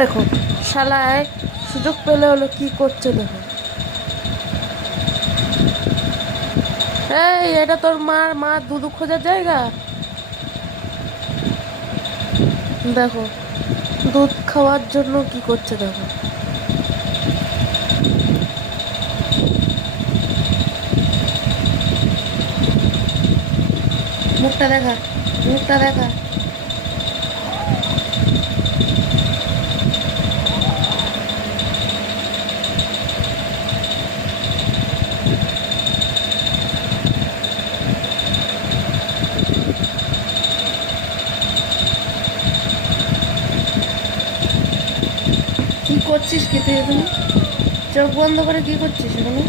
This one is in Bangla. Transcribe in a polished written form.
দেখো শালায় সুযোগ পেলে হলো কি করছে দেখো। এই এটা তোর মা দুধ খোঁজার জায়গা। দেখো দুধ খাওয়ার জন্য কি করছে দেখো। মুখটা দেখা, মুখটা দেখা। কি করছিস কি তুই এখানে? চোখ বন্ধ করে কি করছিস এখানে?